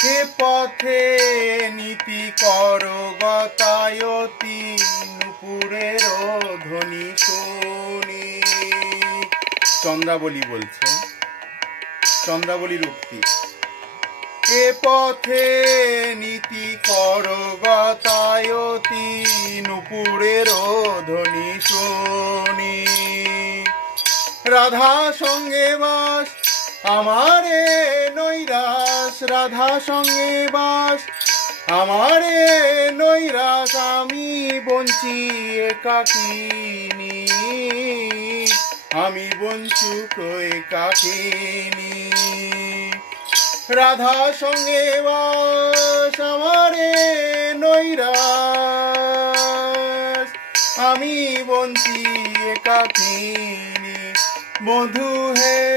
হে পথে নীতি কর গতায়তি নুপুরের ধ্বনি শুনি। চন্দ্রাবলী বলছেন, চন্দ্রাবলীর উক্তি। এ পথে নীতি কর গতায়তি নুপুরের ধ্বনি শুনি। রাধা সঙ্গে বাস আমারে নৈরাস, রাধা সঙ্গে বাস আমারে নৈরাস, আমি বঞ্চি একাকিনী, আমি বঞ্চুক একাকিনী। রাধা সঙ্গে বাস আমারে নৈরাস, আমি বঞ্চি একাকিনী। বধূ হে